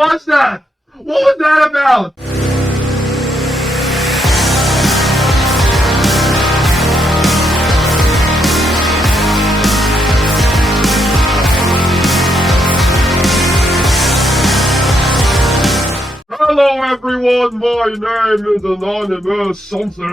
was that? What was that about? Hello everyone, my name is Anonymous something.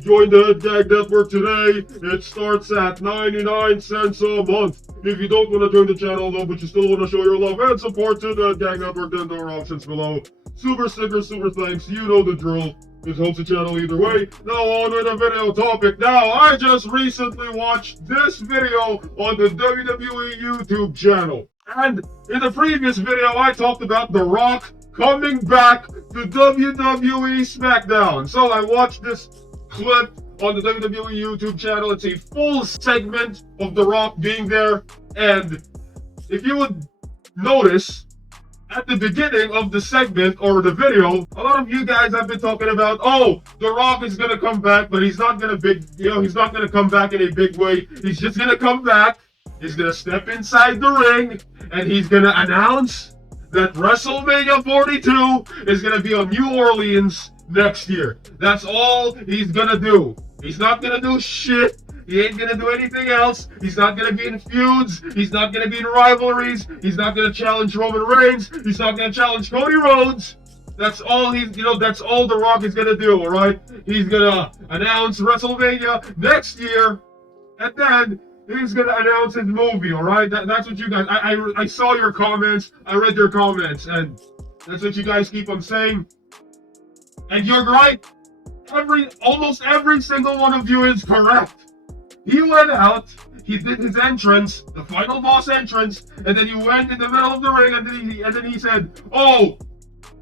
Join the Gag Network today. It starts at 99 cents a month. If you don't want to join the channel though, but you still want to show your love and support to the Gag Network, then there are options below. Super stickers, super thanks, you know the drill. This helps the channel either way. Now on with the video topic. Now, I just recently watched this video on the WWE YouTube channel. And in the previous video, I talked about The Rock coming back to WWE Smackdown. So I watched this clip on the WWE YouTube channel. It's a full segment of The Rock being there. And if you would notice, at the beginning of the segment or the video, a lot of you guys have been talking about, oh, The Rock is gonna come back, but he's not gonna he's not gonna come back in a big way. He's just gonna come back. He's gonna step inside the ring and he's gonna announce that WrestleMania 42 is gonna be on New Orleans next year. That's all he's gonna do. He's not gonna do shit. He ain't gonna do anything else. He's not gonna be in feuds. He's not gonna be in rivalries. He's not gonna challenge Roman Reigns. He's not gonna challenge Cody Rhodes. That's all that's all The Rock is gonna do, alright? He's gonna announce WrestleMania next year, and then he's gonna announce his movie, alright? That's what you guys, I saw your comments, I read your comments, and that's what you guys keep on saying. And you're right. Almost every single one of you is correct. He went out, he did his entrance, the final boss entrance, and then he went in the middle of the ring, and then he said, oh,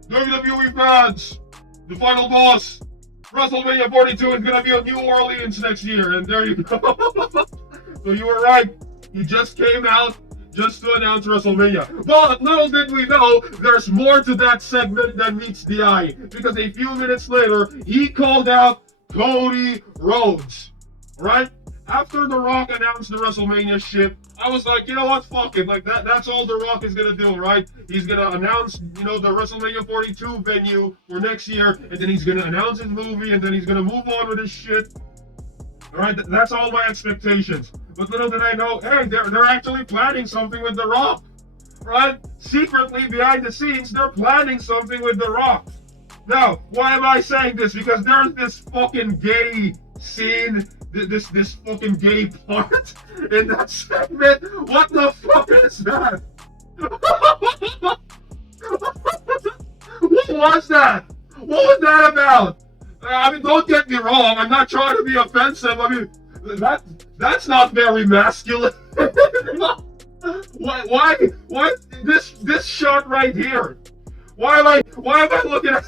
WWE fans, the final boss, WrestleMania 42 is gonna be on New Orleans next year, and there you go. So you were right. He just came out just to announce WrestleMania. But little did we know, there's more to that segment than meets the eye. Because a few minutes later, he called out Cody Rhodes. Right? After The Rock announced the WrestleMania shit, I was like, you know what, fuck it. Like, that's all The Rock is gonna do, right? He's gonna announce, the WrestleMania 42 venue for next year, and then he's gonna announce his movie, and then he's gonna move on with his shit. Alright, that's all my expectations. But little did I know, hey, they're actually planning something with The Rock. Right? Secretly, behind the scenes, they're planning something with The Rock. Now, why am I saying this? Because there's this fucking gay scene, this fucking gay part in that segment. What the fuck is that? What was that? What was that about? I mean, don't get me wrong. I'm not trying to be offensive. I mean, that's not very masculine. Why this shot right here? Why am I looking at?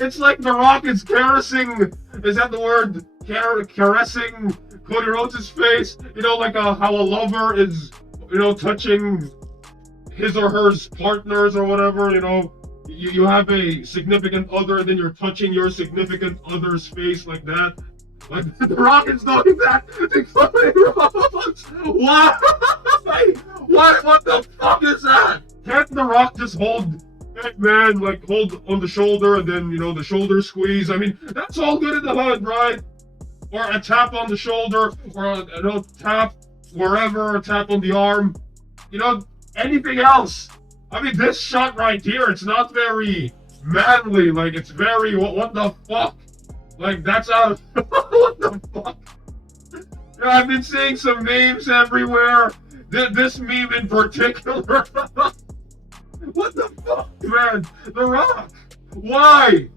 It's like The Rock is caressing. Is that the word? Caressing Cody Rhodes' face. Like how a lover is, touching his or her partners or whatever. You have a significant other, and then you're touching your significant other's face like that. Like, The Rock is doing that to Cody Rhodes. Why? What the fuck is that? Can't The Rock just hold on the shoulder, and then, the shoulder squeeze? I mean, that's all good in the hood, right? Or a tap on the shoulder, or a tap wherever, a tap on the arm. Anything else. I mean, this shot right here, it's not very manly. Like, it's very, what the fuck? Like, that's out of, what the fuck? I've been seeing some memes everywhere. This meme in particular. What the fuck, man? The Rock. Why?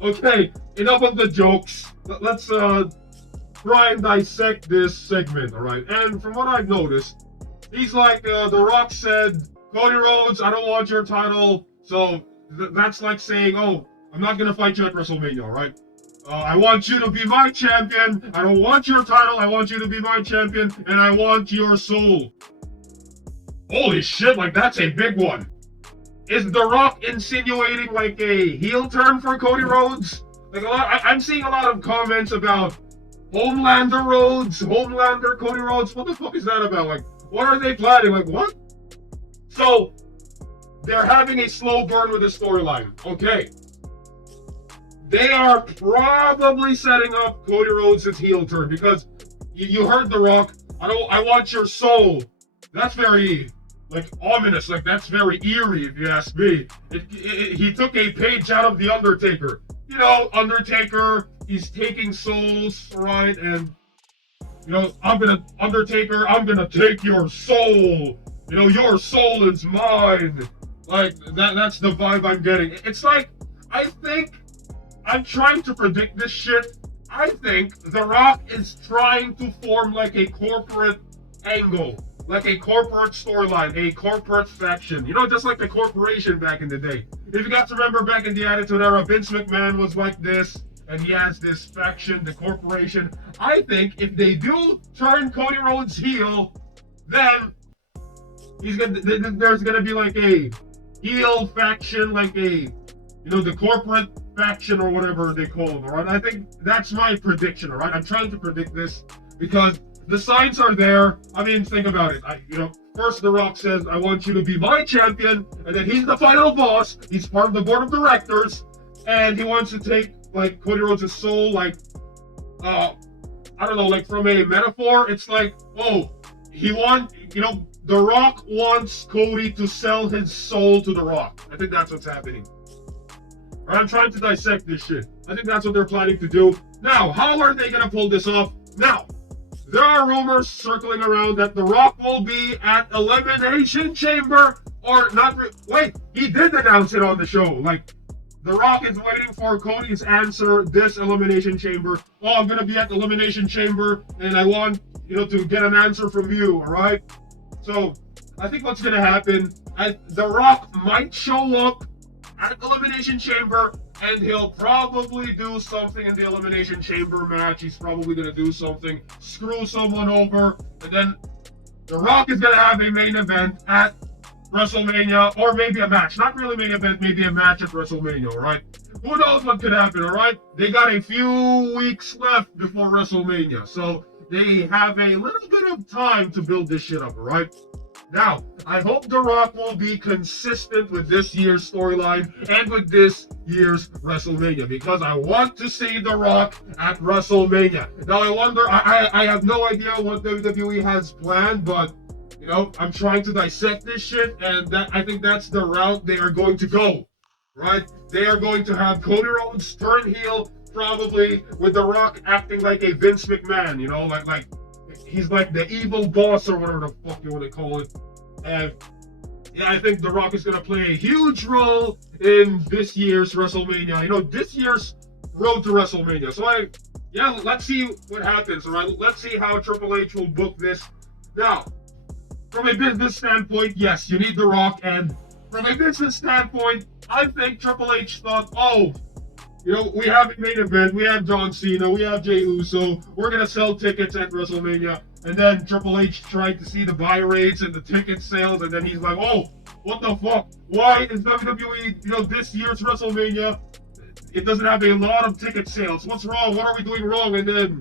Okay, enough of the jokes. Let's try and dissect this segment, alright? And from what I've noticed, he's like, The Rock said, Cody Rhodes, I don't want your title. So that's like saying, oh, I'm not gonna fight you at WrestleMania, alright? I want you to be my champion. I don't want your title. I want you to be my champion, and I want your soul. Holy shit, like, that's a big one. Is The Rock insinuating like a heel turn for Cody Rhodes? Like, I'm seeing a lot of comments about Homelander Rhodes, Homelander Cody Rhodes. What the fuck is that about? Like, what are they planning? Like, what? So, they're having a slow burn with the storyline. Okay. They are probably setting up Cody Rhodes' heel turn because you heard The Rock. I want your soul. That's very like ominous. Like that's very eerie, if you ask me. He took a page out of The Undertaker. You know, Undertaker. He's taking souls, right? And you know, Undertaker. I'm gonna take your soul. You know, your soul is mine. Like that's the vibe I'm getting. It's like I think I'm trying to predict this shit. I think The Rock is trying to form like a corporate angle, like a corporate storyline, a corporate faction. You know, just like the corporation back in the day. If you guys remember back in the Attitude Era, Vince McMahon was like this, and he has this faction, the corporation. I think if they do turn Cody Rhodes heel, then there's gonna be like a heel faction, like a, you know, the corporate faction or whatever they call them, alright? I think that's my prediction, alright? I'm trying to predict this because the signs are there. I mean, think about it. First The Rock says, I want you to be my champion, and then he's the final boss. He's part of the board of directors, and he wants to take, like, Cody Rhodes' soul, like, I don't know, like, from a metaphor, it's like, oh, The Rock wants Cody to sell his soul to The Rock. I think that's what's happening. I'm trying to dissect this shit. I think that's what they're planning to do. Now, how are they gonna pull this off? Now, there are rumors circling around that The Rock will be at Elimination Chamber, or not. Wait, he did announce it on the show. Like, The Rock is waiting for Cody's answer this Elimination Chamber. Oh, I'm gonna be at the Elimination Chamber, and I want, to get an answer from you, alright? So, I think what's gonna happen, The Rock might show up at Elimination Chamber, and he'll probably do something in the Elimination Chamber match. He's probably going to do something, screw someone over, and then The Rock is going to have a main event at WrestleMania, or maybe a match. Not really main event, maybe a match at WrestleMania, alright? Who knows what could happen, alright? They got a few weeks left before WrestleMania, so they have a little bit of time to build this shit up, alright? Now, I hope The Rock will be consistent with this year's storyline and with this year's WrestleMania, because I want to see The Rock at WrestleMania. Now, I wonder, I have no idea what WWE has planned, but, I'm trying to dissect this shit, and I think that's the route they are going to go, right? They are going to have Cody Rhodes turn heel, probably with The Rock acting like a Vince McMahon, like he's like the evil boss or whatever the fuck you want to call it. And yeah, I think The Rock is going to play a huge role in this year's WrestleMania. This year's road to WrestleMania. So let's see what happens, all right? Let's see how Triple H will book this. Now, from a business standpoint, yes, you need The Rock. And from a business standpoint, I think Triple H thought, we have a main event, we have John Cena, we have Jey Uso, we're going to sell tickets at WrestleMania. And then Triple H tried to see the buy rates and the ticket sales, and then he's like, oh, what the fuck? Why is WWE, this year's WrestleMania, it doesn't have a lot of ticket sales? What's wrong? What are we doing wrong? And then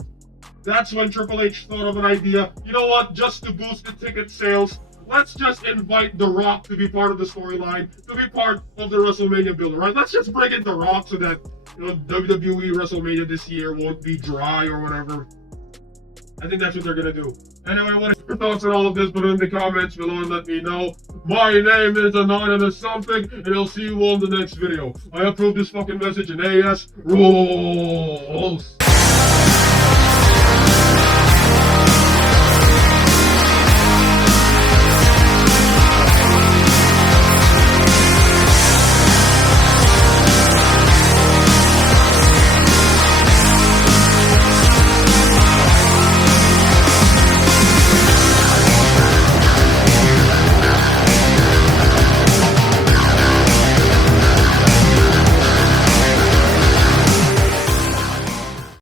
that's when Triple H thought of an idea. You know what? Just to boost the ticket sales, let's just invite The Rock to be part of the storyline, to be part of the WrestleMania build, right? Let's just bring in The Rock so that, WWE WrestleMania this year won't be dry or whatever. I think that's what they're gonna do. Anyway, what are your thoughts on all of this? Put it in the comments below and let me know. My name is Anonymous Something, and I'll see you all in the next video. I approve this fucking message, and AS rules.